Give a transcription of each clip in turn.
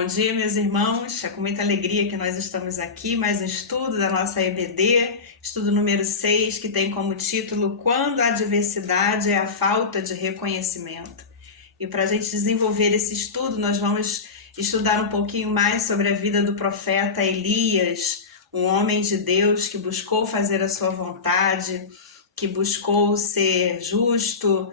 Bom dia, meus irmãos. É com muita alegria que nós estamos aqui, mais um estudo da nossa EBD, estudo número 6, que tem como título Quando a adversidade é a falta de reconhecimento. E para a gente desenvolver esse estudo, nós vamos estudar um pouquinho mais sobre a vida do profeta Elias, um homem de Deus que buscou fazer a sua vontade, que buscou ser justo,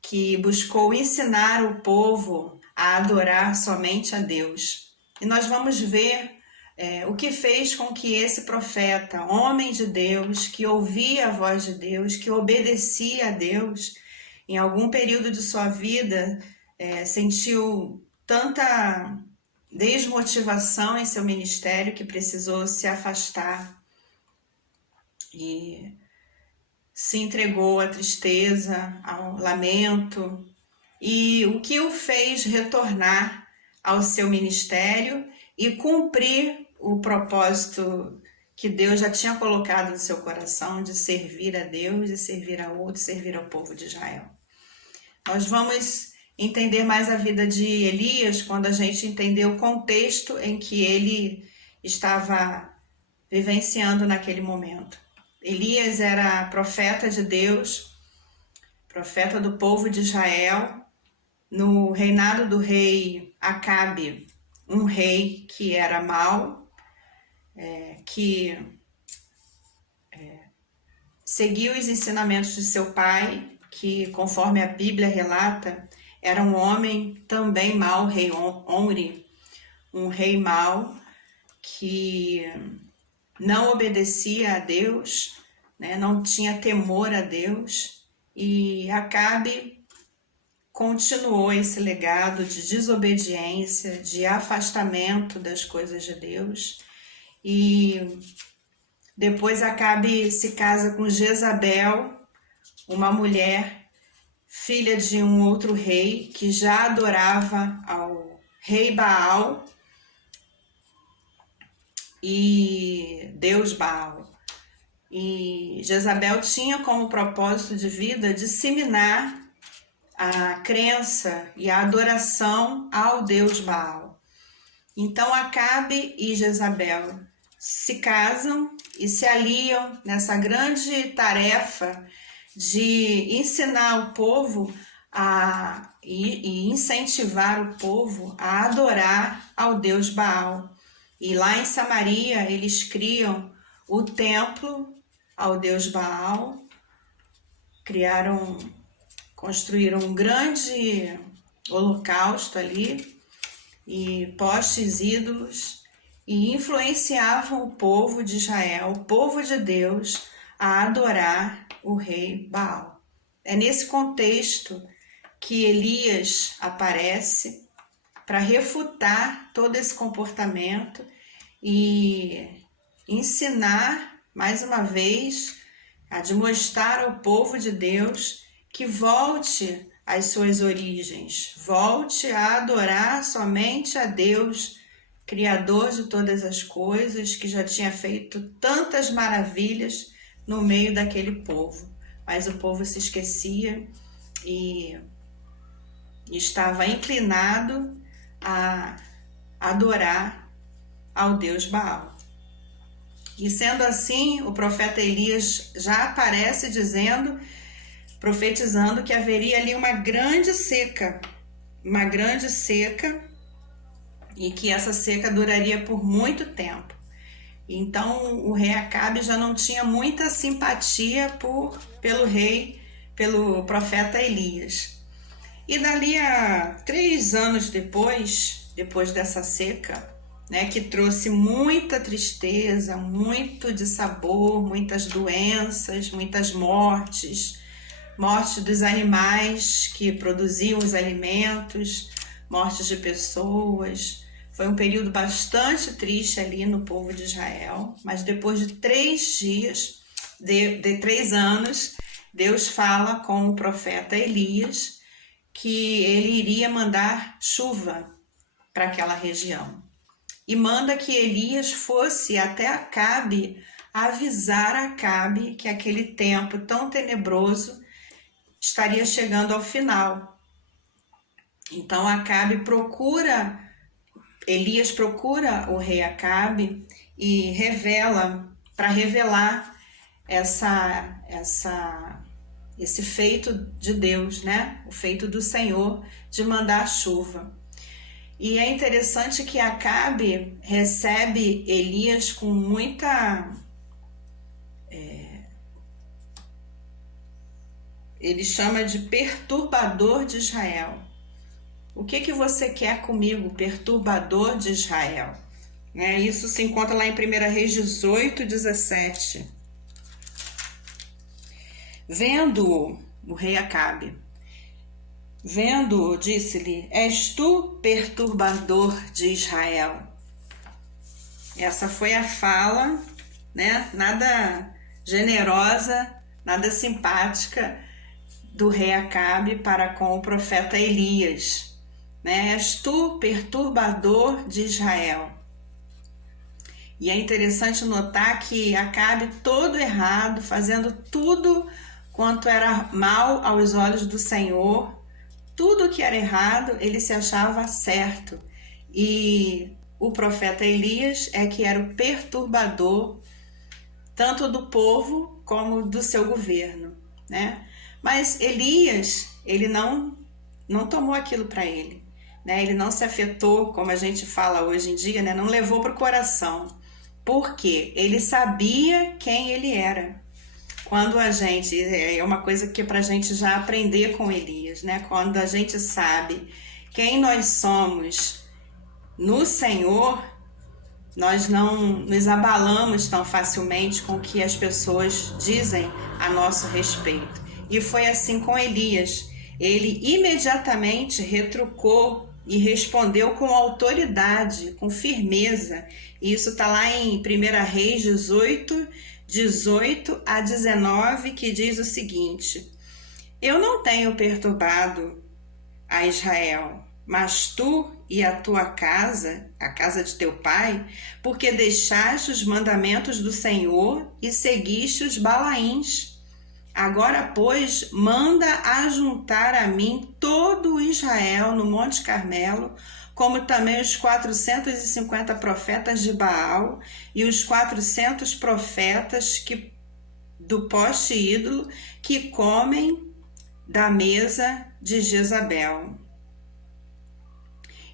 que buscou ensinar o povo a adorar somente a Deus. E nós vamos ver o que fez com que esse profeta, homem de Deus, que ouvia a voz de Deus, que obedecia a Deus, em algum período de sua vida sentiu tanta desmotivação em seu ministério que precisou se afastar e se entregou à tristeza, ao lamento, e o que o fez retornar ao seu ministério e cumprir o propósito que Deus já tinha colocado no seu coração de servir a Deus e servir a outros, servir ao povo de Israel. Nós vamos entender mais a vida de Elias quando a gente entender o contexto em que ele estava vivenciando naquele momento. Elias era profeta de Deus, profeta do povo de Israel, no reinado do rei Acabe, um rei que era mau, que seguiu os ensinamentos de seu pai, que conforme a Bíblia relata, era um homem também mau, rei Omri, um rei mau que não obedecia a Deus, não tinha temor a Deus, e Acabe continuou esse legado de desobediência, de afastamento das coisas de Deus. E depois Acabe se casa com Jezabel, uma mulher, filha de um outro rei, que já adorava ao rei Baal e Deus Baal. E Jezabel tinha como propósito de vida disseminar a crença e a adoração ao Deus Baal. Então Acabe e Jezabel se casam e se aliam nessa grande tarefa de ensinar o povo e incentivar o povo a adorar ao Deus Baal. E lá em Samaria eles criam o templo ao Deus Baal, construíram um grande holocausto ali e postes ídolos e influenciavam o povo de Israel, o povo de Deus, a adorar o rei Baal. É nesse contexto que Elias aparece para refutar todo esse comportamento e ensinar mais uma vez, a demonstrar ao povo de Deus que volte às suas origens, volte a adorar somente a Deus, Criador de todas as coisas, que já tinha feito tantas maravilhas no meio daquele povo. Mas o povo se esquecia e estava inclinado a adorar ao Deus Baal. E sendo assim, o profeta Elias já aparece profetizando que haveria ali uma grande seca, e que essa seca duraria por muito tempo. Então o rei Acabe já não tinha muita simpatia pelo profeta Elias. E dali a 3 anos depois dessa seca, que trouxe muita tristeza, muito dissabor, muitas doenças, muitas morte dos animais que produziam os alimentos, mortes de pessoas. Foi um período bastante triste ali no povo de Israel, mas depois de 3 anos, Deus fala com o profeta Elias que ele iria mandar chuva para aquela região. E manda que Elias fosse até Acabe avisar Acabe que aquele tempo tão tenebroso estaria chegando ao final. Então Acabe procura Elias procura o rei Acabe e para revelar esse feito de Deus, né? O feito do Senhor de mandar chuva. E é interessante que Acabe recebe Elias com muita... ele chama de perturbador de Israel. O que você quer comigo, perturbador de Israel? Isso se encontra lá em 1 Reis 18, 17. Vendo o rei Acabe, disse-lhe: És tu perturbador de Israel? Essa foi a fala, né? Nada generosa, nada simpática do rei Acabe para com o profeta Elias, né? És tu perturbador de Israel? E é interessante notar que Acabe todo errado, fazendo tudo quanto era mal aos olhos do Senhor, tudo que era errado, ele se achava certo. E o profeta Elias é que era o perturbador tanto do povo como do seu governo, né? Mas Elias, ele não tomou aquilo para ele, né? Ele não se afetou, como a gente fala hoje em dia, né? Não levou para o coração, porque ele sabia quem ele era. Quando a gente, é uma coisa que é para a gente já aprender com Elias, né? Quando a gente sabe quem nós somos no Senhor, nós não nos abalamos tão facilmente com o que as pessoas dizem a nosso respeito. E foi assim com Elias. Ele imediatamente retrucou e respondeu com autoridade, com firmeza. E isso está lá em 1 Reis 18 a 19, que diz o seguinte: Eu não tenho perturbado a Israel, mas tu e a tua casa, a casa de teu pai, porque deixaste os mandamentos do Senhor e seguiste os Balaíns. Agora, pois, manda ajuntar a mim todo o Israel no Monte Carmelo, como também os 450 profetas de Baal e os 400 profetas do poste ídolo que comem da mesa de Jezabel.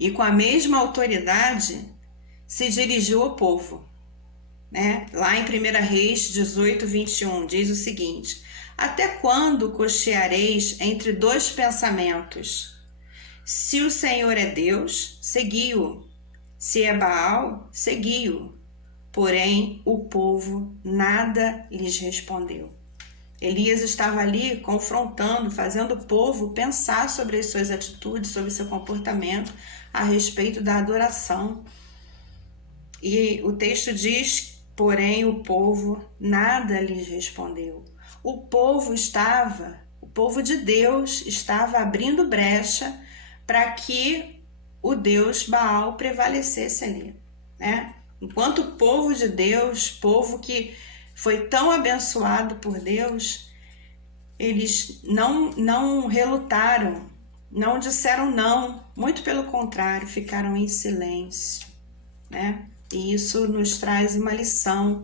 E com a mesma autoridade se dirigiu ao povo, né? Lá em 1 Reis 18, 21, diz o seguinte: Até quando cocheareis entre dois pensamentos? Se o Senhor é Deus, segui-o. Se é Baal, segui-o. Porém, o povo nada lhes respondeu. Elias estava ali confrontando, fazendo o povo pensar sobre as suas atitudes, sobre seu comportamento a respeito da adoração. E o texto diz: porém, o povo nada lhes respondeu. O povo de Deus estava abrindo brecha para que o Deus Baal prevalecesse ali, né? Enquanto o povo de Deus, povo que foi tão abençoado por Deus, eles não relutaram, não disseram não, muito pelo contrário, ficaram em silêncio, né? E isso nos traz uma lição.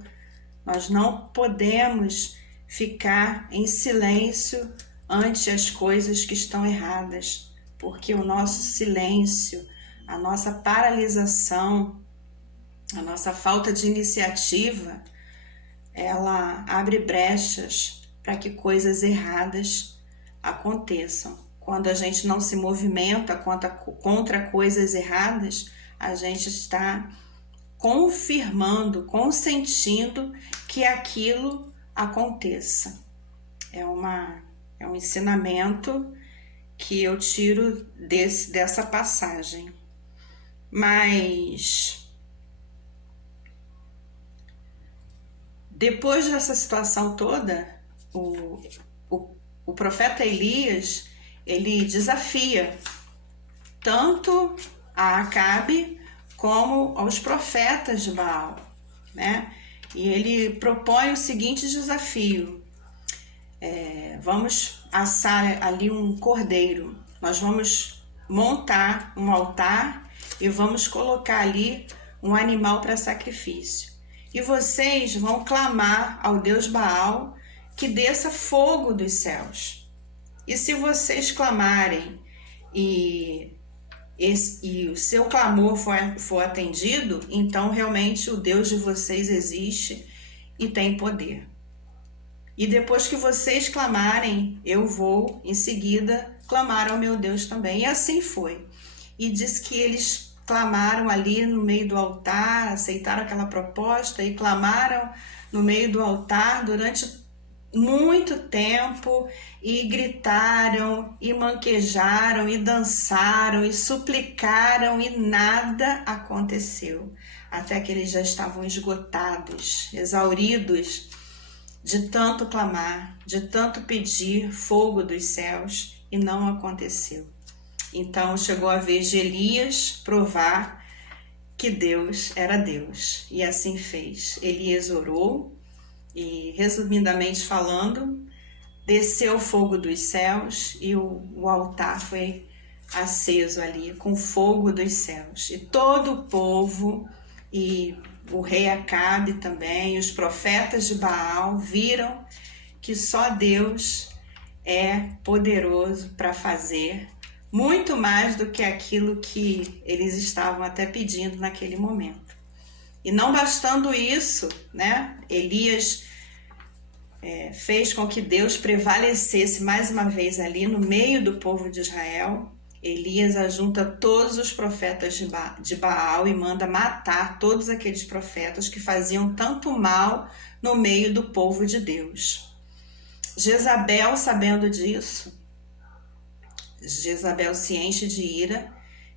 Nós não podemos ficar em silêncio ante as coisas que estão erradas, porque o nosso silêncio, a nossa paralisação, a nossa falta de iniciativa, ela abre brechas para que coisas erradas aconteçam. Quando a gente não se movimenta contra coisas erradas, a gente está confirmando, consentindo que aquilo aconteça. É um ensinamento que eu tiro dessa passagem. Mas depois dessa situação toda, o profeta Elias, ele desafia tanto a Acabe como aos profetas de Baal, né? E ele propõe o seguinte desafio: vamos assar ali um cordeiro, nós vamos montar um altar e vamos colocar ali um animal para sacrifício. E vocês vão clamar ao Deus Baal que desça fogo dos céus. E se vocês clamarem e o seu clamor for atendido, então realmente o Deus de vocês existe e tem poder. E depois que vocês clamarem, eu vou em seguida clamar ao meu Deus também. E assim foi. E diz que eles clamaram ali no meio do altar, aceitaram aquela proposta e clamaram no meio do altar durante muito tempo, e gritaram, e manquejaram, e dançaram, e suplicaram, e nada aconteceu, até que eles já estavam esgotados, exauridos de tanto clamar, de tanto pedir fogo dos céus, e não aconteceu. Então chegou a vez de Elias provar que Deus era Deus, e assim fez. Elias orou, e resumidamente falando, desceu o fogo dos céus e o altar foi aceso ali com fogo dos céus. E todo o povo e o rei Acabe também, os profetas de Baal viram que só Deus é poderoso para fazer muito mais do que aquilo que eles estavam até pedindo naquele momento. E não bastando isso, né, Elias fez com que Deus prevalecesse mais uma vez ali no meio do povo de Israel. Elias ajunta todos os profetas de Baal e manda matar todos aqueles profetas que faziam tanto mal no meio do povo de Deus. Jezabel, sabendo disso, Jezabel se enche de ira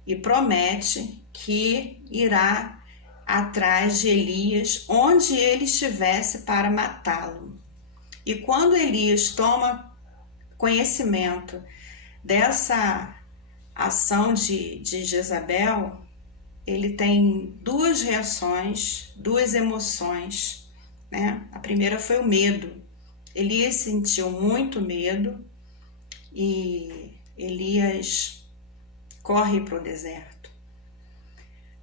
e promete que irá atrás de Elias onde ele estivesse para matá-lo. E quando Elias toma conhecimento dessa ação de Jezabel, ele tem duas reações, duas emoções, né? A primeira foi o medo. Elias sentiu muito medo e Elias corre para o deserto.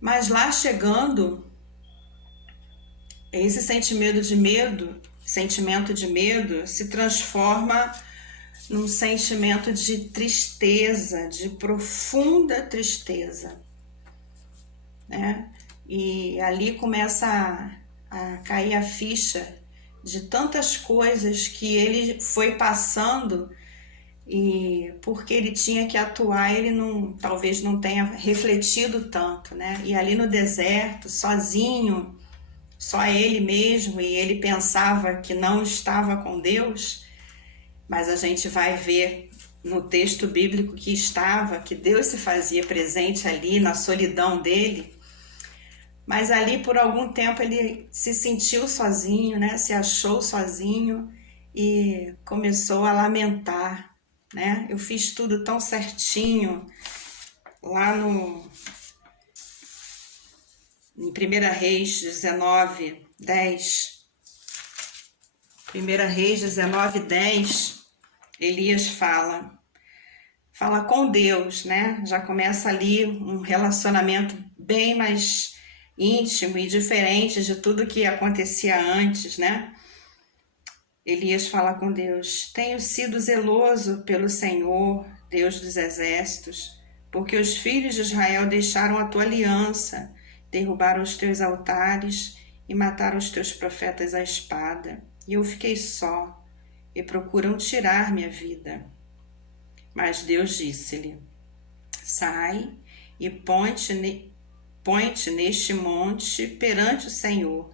Mas lá chegando, esse sentimento de medo se transforma num sentimento de tristeza, de profunda tristeza, né? E ali começa a cair a ficha de tantas coisas que ele foi passando, e porque ele tinha que atuar, ele talvez não tenha refletido tanto, né? E ali no deserto, sozinho, só ele mesmo, e ele pensava que não estava com Deus, mas a gente vai ver no texto bíblico que Deus se fazia presente ali na solidão dele. Mas ali por algum tempo ele se sentiu sozinho, né? Se achou sozinho e começou a lamentar, né? Eu fiz tudo tão certinho lá em 1 Reis 19, 10. 1 Reis 19, 10, Elias fala com Deus, né? Já começa ali um relacionamento bem mais íntimo e diferente de tudo que acontecia antes, né? Elias fala com Deus: tenho sido zeloso pelo Senhor, Deus dos exércitos, porque os filhos de Israel deixaram a tua aliança, derrubaram os teus altares e mataram os teus profetas à espada. E eu fiquei só, e procuram tirar minha vida. Mas Deus disse-lhe: sai e põe-te neste monte perante o Senhor.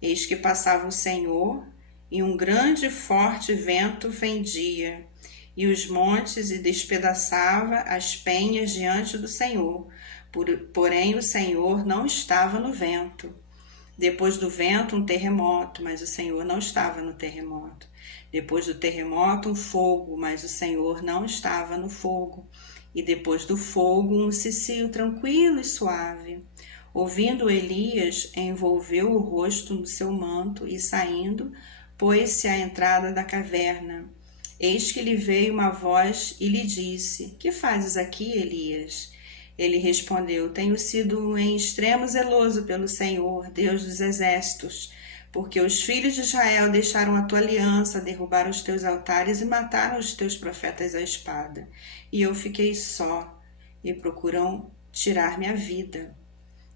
Eis que passava o Senhor, e um grande e forte vento fendia, e os montes e despedaçava as penhas diante do Senhor. Porém o Senhor não estava no vento. Depois do vento, um terremoto, mas o Senhor não estava no terremoto. Depois do terremoto, um fogo, mas o Senhor não estava no fogo. E depois do fogo, um cicio tranquilo e suave. Ouvindo Elias, envolveu o rosto no seu manto e, saindo, pôs-se à entrada da caverna. Eis que lhe veio uma voz e lhe disse: que fazes aqui, Elias? Ele respondeu: tenho sido em extremo zeloso pelo Senhor, Deus dos exércitos, porque os filhos de Israel deixaram a tua aliança, derrubaram os teus altares e mataram os teus profetas à espada. E eu fiquei só, e procuram tirar minha vida.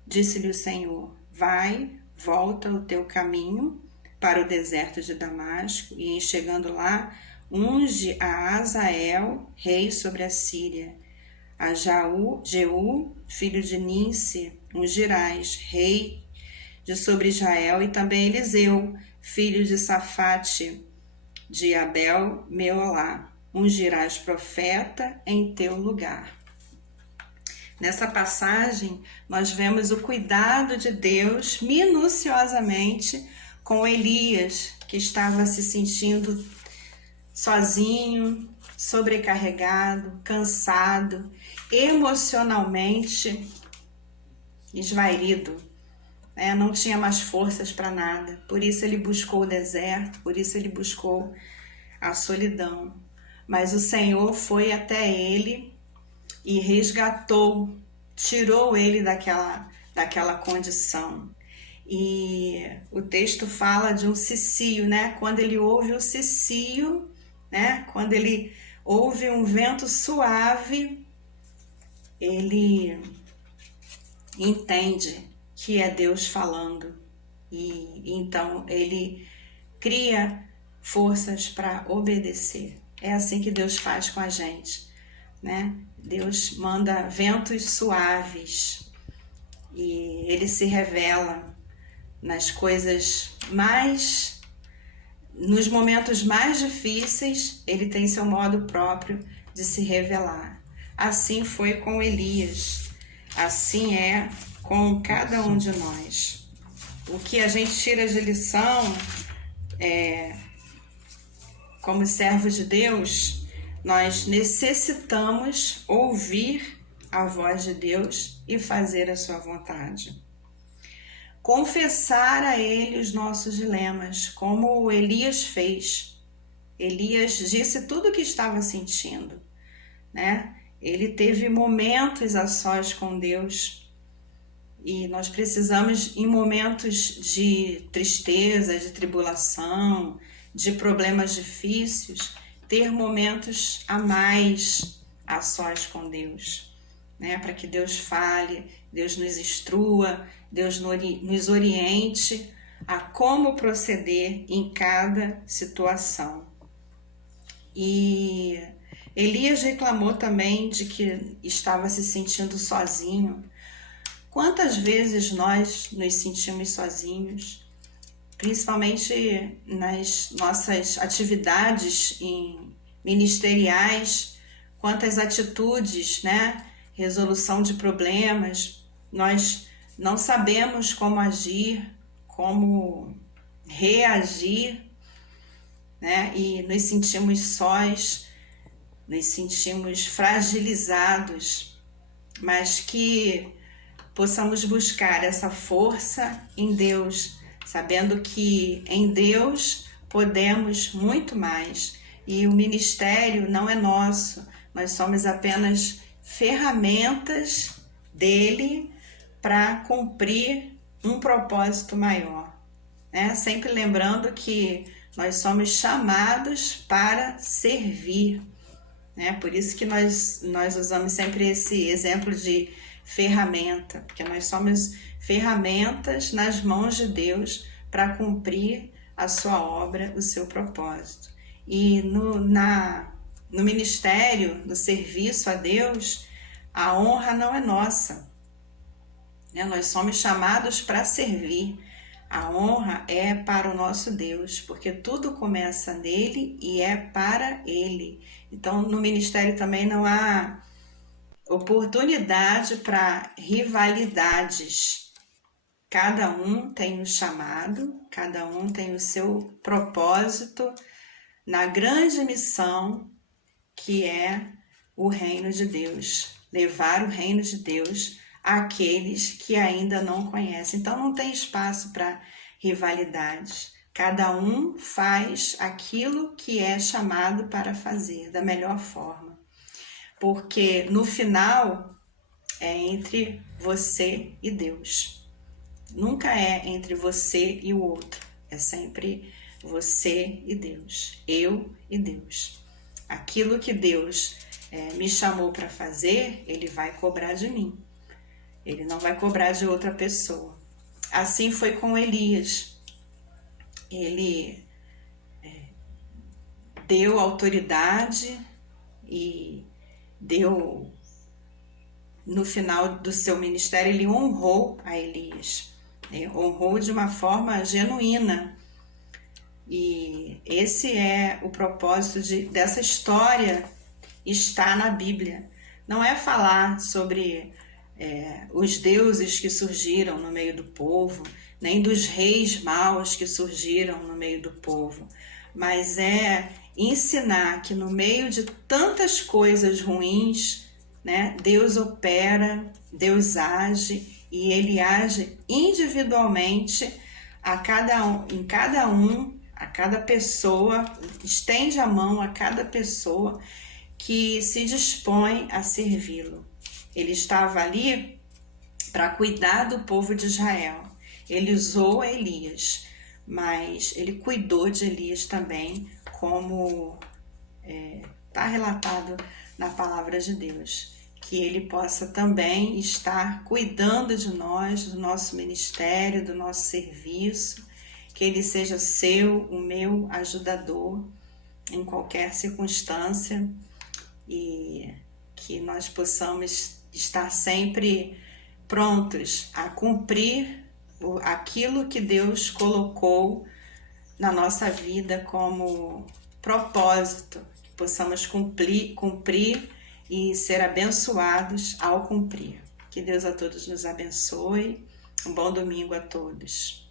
Disse-lhe o Senhor: vai, volta o teu caminho para o deserto de Damasco, e em chegando lá, unge a Azael, rei sobre a Síria. A Jeú, filho de Ninsi, ungirás, rei de sobre Israel, e também Eliseu, filho de Safate, de Abel Meolá, ungirás profeta em teu lugar. Nessa passagem, nós vemos o cuidado de Deus minuciosamente com Elias, que estava se sentindo sozinho, sobrecarregado, cansado, emocionalmente esvaído, não tinha mais forças para nada. Por isso ele buscou o deserto, por isso ele buscou a solidão. Mas o Senhor foi até ele e resgatou, tirou ele daquela condição. E o texto fala de um cicio, quando ele ouve o cicio, quando ele ouve um vento suave, ele entende que é Deus falando, e então ele cria forças para obedecer. É assim que Deus faz com a gente, Deus manda ventos suaves e ele se revela nas coisas mais, nos momentos mais difíceis, ele tem seu modo próprio de se revelar. Assim foi com Elias, assim é com cada um de nós. O que a gente tira de lição como servos de Deus, nós necessitamos ouvir a voz de Deus e fazer a sua vontade. Confessar a Ele os nossos dilemas, como Elias fez. Elias disse tudo o que estava sentindo, Ele teve momentos a sós com Deus, e nós precisamos, em momentos de tristeza, de tribulação, de problemas difíceis, ter momentos a mais a sós com Deus, para que Deus fale, Deus nos instrua, Deus nos oriente a como proceder em cada situação. E Elias reclamou também de que estava se sentindo sozinho. Quantas vezes nós nos sentimos sozinhos, principalmente nas nossas atividades ministeriais, quantas atitudes, resolução de problemas, nós não sabemos como agir, como reagir, e nos sentimos sós, nos sentimos fragilizados, mas que possamos buscar essa força em Deus, sabendo que em Deus podemos muito mais. E o ministério não é nosso, nós somos apenas ferramentas dele para cumprir um propósito maior. Sempre lembrando que nós somos chamados para servir. Por isso que nós usamos sempre esse exemplo de ferramenta, porque nós somos ferramentas nas mãos de Deus para cumprir a sua obra, o seu propósito. E no ministério, no serviço a Deus, a honra não é nossa. Nós somos chamados para servir. A honra é para o nosso Deus, porque tudo começa nele e é para ele. Então, no ministério também não há oportunidade para rivalidades. Cada um tem o chamado, cada um tem o seu propósito na grande missão que é o reino de Deus, levar o reino de Deus àqueles que ainda não conhecem. Então não tem espaço para rivalidades. Cada um faz aquilo que é chamado para fazer da melhor forma. Porque no final é entre você e Deus. Nunca é entre você e o outro. É sempre você e Deus. Eu e Deus. Aquilo que Deus me chamou para fazer, Ele vai cobrar de mim. Ele não vai cobrar de outra pessoa. Assim foi com Elias. Ele deu autoridade e deu, no final do seu ministério, ele honrou a Elias, né? Honrou de uma forma genuína. E esse é o propósito dessa história, está na Bíblia. Não é falar sobre os deuses que surgiram no meio do povo, nem dos reis maus que surgiram no meio do povo, mas é ensinar que no meio de tantas coisas ruins, né, Deus opera, Deus age, e Ele age individualmente em cada um, a cada pessoa, estende a mão a cada pessoa que se dispõe a servi-lo. Ele estava ali para cuidar do povo de Israel. Ele usou Elias, mas ele cuidou de Elias também, como está relatado na palavra de Deus. Que ele possa também estar cuidando de nós, do nosso ministério, do nosso serviço, que ele seja o meu ajudador em qualquer circunstância, e que nós possamos estar sempre prontos a cumprir aquilo que Deus colocou na nossa vida como propósito, que possamos cumprir e ser abençoados ao cumprir. Que Deus a todos nos abençoe. Um bom domingo a todos.